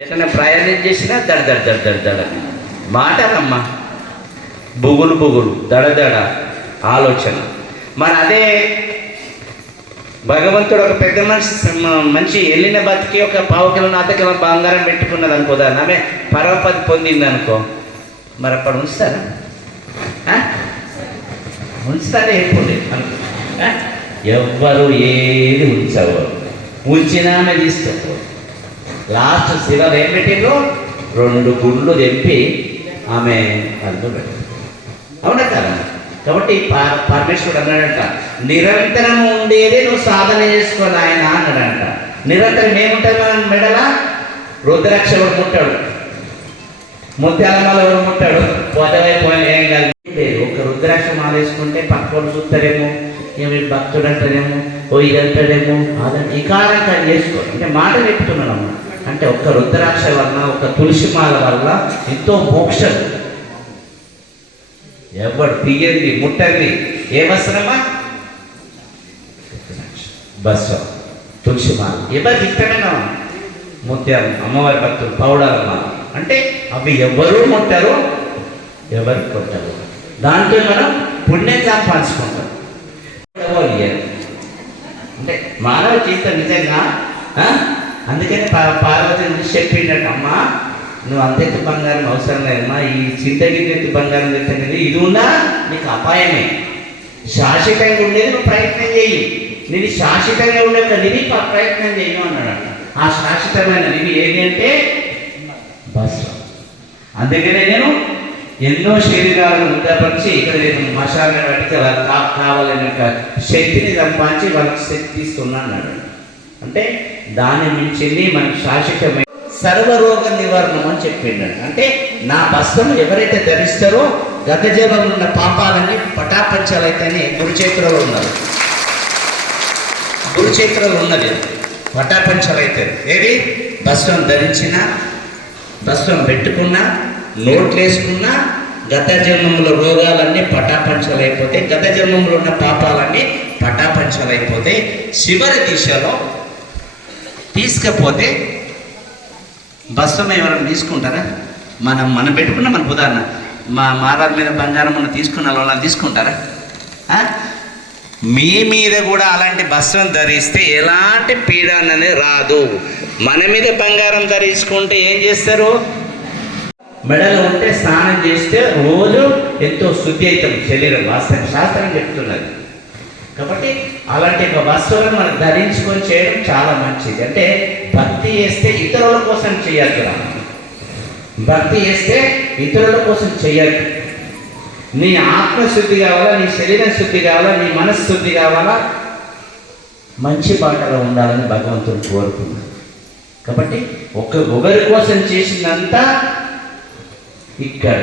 ఎట్లా ప్రయాణం చేసినా దడ దడ దడ దడ దడ మాటలమ్మా. బుగులు బుగులు దడ దడ ఆలోచన. మరి అదే భగవంతుడు ఒక పెద్ద మనిషి మంచి వెళ్ళిన బతికి ఒక పావు కిలో బంగారం పెట్టుకున్నది అనుకో దాన్ని ఆమె పరమపతి పొందింది అనుకో మరి అక్కడ ఉంచుతారా? ఆ? ఏం ఎప్పుడు అనుకో ఎవ్వరు ఏది ఉంచవరు ఉంచినా ఆమె లాస్ట్ శివలు ఏం పెట్టిండ్రు? రెండు గుండ్లు తెంపి ఆమె కళ్ళు పెట్టారు అవునా కదా? కాబట్టి ప- పరమేశ్వరుడు అన్నాడంట నిరంతరం ఉండేదే నువ్వు సాధన చేసుకోవాలి ఆయన అన్నాడంట. నిరంతరం ఏముంటుంది మన మెడల? రుద్రాక్ష ఎవరు ముట్టాడు. ముత్యాలమాల ఎవరు ముట్టాడు పోతవైపోయిన ఏం కాదు. ఒక రుద్రాక్ష మాల వేసుకుంటే పక్కోడు చూస్తారేమో ఏమి భక్తుడు అంటారేమో ఓ ఇది అంటాడేమో అదని ఇకారంగా చేసుకో. అంటే మాట చెప్తున్నాడు అమ్మ. అంటే ఒక్క రుద్రాక్ష వలన ఒక తులసి మాల వల్ల ఎంతో మోక్షం. ఎవడు తీయండి ముట్టండి ఏమవసరమా బస్సు తులసి మాల ఎవరికి ఇష్టమైన ముత్యాలు? అమ్మవారి భక్తులు పౌడాలమ్మ అంటే అవి ఎవరు ముట్టారు? ఎవరు కొట్టారు. దాంతో మనం పుణ్యం సంపాదించుకుంటాం. అంటే మానవ జీవితం నిజంగా ఆ? అందుకని పార్వతి గురించి చెప్పిండట అమ్మా నువ్వు అంతెత్తు బంగారం అవసరం లేదమ్మా. ఈ చింతగిరి ఎత్తు బంగారం తెచ్చనేది ఇది ఉన్నా నీకు అపాయమే. శాశ్వతంగా ఉండేది నువ్వు ప్రయత్నం చేయి నేను శాశ్వతంగా ఉండే నిధి ప్రయత్నం చేయను అన్నాడు ఆ శాశ్వతమైన నిధి ఏది అంటే? బస్ అందుకనే నేను ఎన్నో శరీరాలను ఉద్దపరిచి ఇక్కడ నేను మసాలా పడితే వాళ్ళకి కావాలని కావాలనే శక్తిని సంపాదించి వాళ్ళకి శక్తి ఇస్తున్నా అన్నాడు. అంటే దాని మించింది మనకి శాశ్వతమైన సర్వరోగ నివారణం అని చెప్పిండాడు అంటే నా వస్త్రం ఎవరైతే ధరిస్తారో గత జన్మలో ఉన్న పాపాలన్నీ పటాపంచాలైతేనే గురుచేతులలో ఉన్నారు గురుచేతులలో ఉన్నది పటాపంచాలైతే. ఏది? వస్త్రం ధరించిన వస్త్రం పెట్టుకున్నా నోట్లేసుకున్నా గత జన్మంలో రోగాలన్నీ పటాపంచలైపోతే గత జన్మంలో ఉన్న పాపాలన్నీ పటాపంచలైపోతే చివరి దిశలో తీసుకపోతే బస్సు ఎవరైనా తీసుకుంటారా? మనం మనం పెట్టుకున్న మన ఉదాహరణ. మా మారాల మీద బంగారం మనం తీసుకున్న వాళ్ళని తీసుకుంటారా? మీ మీద కూడా అలాంటి వస్త్రం ధరిస్తే ఎలాంటి పీడన అనేది రాదు. మన మీద బంగారం ధరించుకుంటే ఏం చేస్తారు? మెడలు ఉంటే స్నానం చేస్తే రోజు ఎంతో శుద్ధి అవుతాం శరీరం వాస్తవం. శాస్త్రం చెప్తున్నది. కాబట్టి అలాంటి ఒక వస్తువులను మనం ధరించుకొని చేయడం చాలా మంచిది. అంటే భక్తి చేస్తే ఇతరుల కోసం చేయద్దు భక్తి చేస్తే ఇతరుల కోసం చేయద్దు. నీ ఆత్మశుద్ధి కావాలా నీ శరీరం శుద్ధి కావాలా నీ మనశ్శుద్ధి శుద్ధి కావాలా? మంచి బాటలో ఉండాలని భగవంతుడు కోరుకున్నాడు కాబట్టి ఒక ఒకరి కోసం చేసిందంతా ఇక్కడ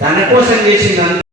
తన కోసం చేసిందంతా